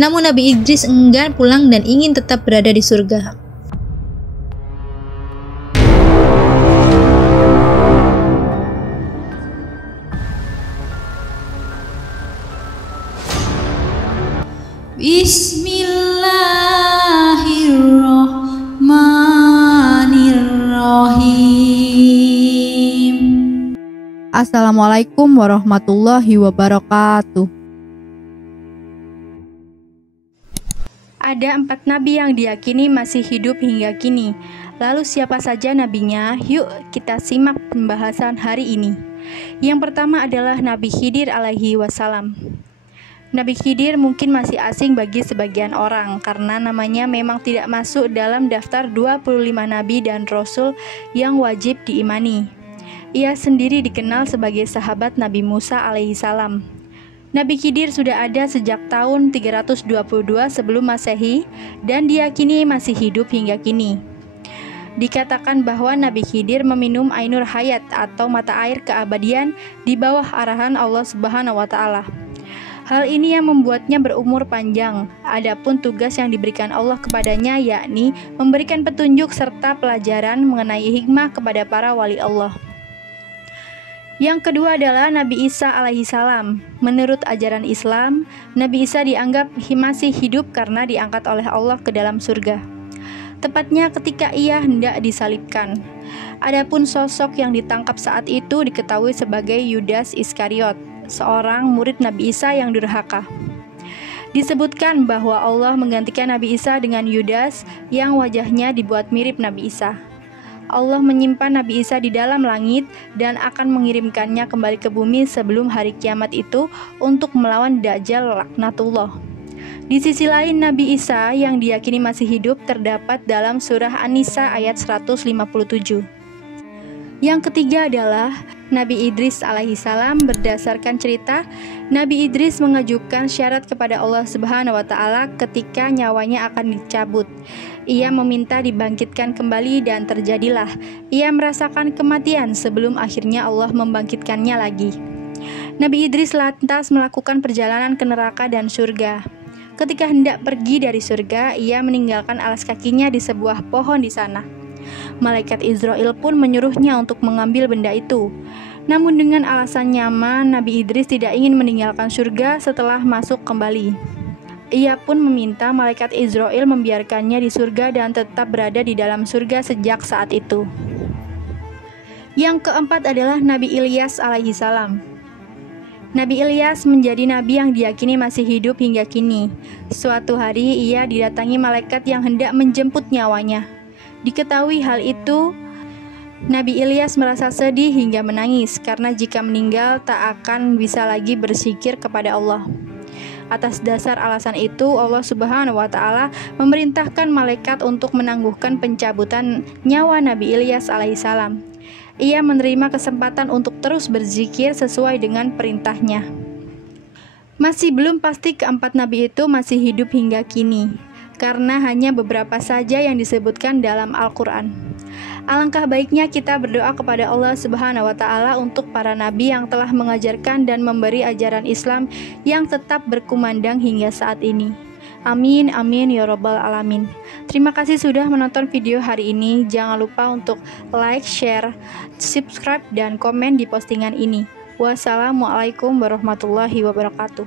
Namun Nabi Idris enggan pulang dan ingin tetap berada di surga. Bismillahirrahmanirrahim. Assalamualaikum warahmatullahi wabarakatuh. Ada 4 nabi yang diyakini masih hidup hingga kini. Lalu siapa saja nabinya? Yuk kita simak pembahasan hari ini. Yang pertama adalah Nabi Khidir alaihi wassalam. Nabi Khidir mungkin masih asing bagi sebagian orang karena namanya memang tidak masuk dalam daftar 25 nabi dan rasul yang wajib diimani. Ia sendiri dikenal sebagai sahabat Nabi Musa alaihi salam. Nabi Khidir sudah ada sejak tahun 322 sebelum Masehi dan diyakini masih hidup hingga kini. Dikatakan bahwa Nabi Khidir meminum ainur hayat atau mata air keabadian di bawah arahan Allah Subhanahu wa taala. Hal ini yang membuatnya berumur panjang. Adapun tugas yang diberikan Allah kepadanya yakni memberikan petunjuk serta pelajaran mengenai hikmah kepada para wali Allah. Yang kedua adalah Nabi Isa alaihi salam. Menurut ajaran Islam, Nabi Isa dianggap masih hidup karena diangkat oleh Allah ke dalam surga. Tepatnya ketika ia hendak disalibkan. Adapun sosok yang ditangkap saat itu diketahui sebagai Yudas Iskariot, seorang murid Nabi Isa yang durhaka. Disebutkan bahwa Allah menggantikan Nabi Isa dengan Yudas yang wajahnya dibuat mirip Nabi Isa. Allah menyimpan Nabi Isa di dalam langit dan akan mengirimkannya kembali ke bumi sebelum hari kiamat itu untuk melawan Dajjal laknatullah. Di sisi lain, Nabi Isa yang diyakini masih hidup terdapat dalam surah An-Nisa ayat 157. Yang ketiga adalah Nabi Idris alaihi salam. Berdasarkan cerita, Nabi Idris mengajukan syarat kepada Allah Subhanahu wa taala ketika nyawanya akan dicabut. Ia meminta dibangkitkan kembali dan terjadilah. Ia merasakan kematian sebelum akhirnya Allah membangkitkannya lagi. Nabi Idris lantas melakukan perjalanan ke neraka dan surga. Ketika hendak pergi dari surga, ia meninggalkan alas kakinya di sebuah pohon di sana. Malaikat Israel pun menyuruhnya untuk mengambil benda itu. Namun dengan alasan nyaman, Nabi Idris tidak ingin meninggalkan surga setelah masuk kembali. Ia pun meminta malaikat Israel membiarkannya di surga dan tetap berada di dalam surga sejak saat itu. Yang keempat adalah Nabi Ilyas alaihi salam. Nabi Ilyas menjadi nabi yang diyakini masih hidup hingga kini. Suatu hari ia didatangi malaikat yang hendak menjemput nyawanya. Diketahui hal itu, Nabi Ilyas merasa sedih hingga menangis karena jika meninggal tak akan bisa lagi berzikir kepada Allah. Atas dasar alasan itu, Allah Subhanahu wa taala memerintahkan malaikat untuk menangguhkan pencabutan nyawa Nabi Ilyas alaihissalam. Ia menerima kesempatan untuk terus berzikir sesuai dengan perintahnya. Masih belum pasti keempat nabi itu masih hidup hingga kini, karena hanya beberapa saja yang disebutkan dalam Al-Quran. Alangkah baiknya kita berdoa kepada Allah Subhanahu wa taala untuk para nabi yang telah mengajarkan dan memberi ajaran Islam yang tetap berkumandang hingga saat ini. Amin, amin, ya rabbal alamin. Terima kasih sudah menonton video hari ini. Jangan lupa untuk like, share, subscribe, dan komen di postingan ini. Wassalamualaikum warahmatullahi wabarakatuh.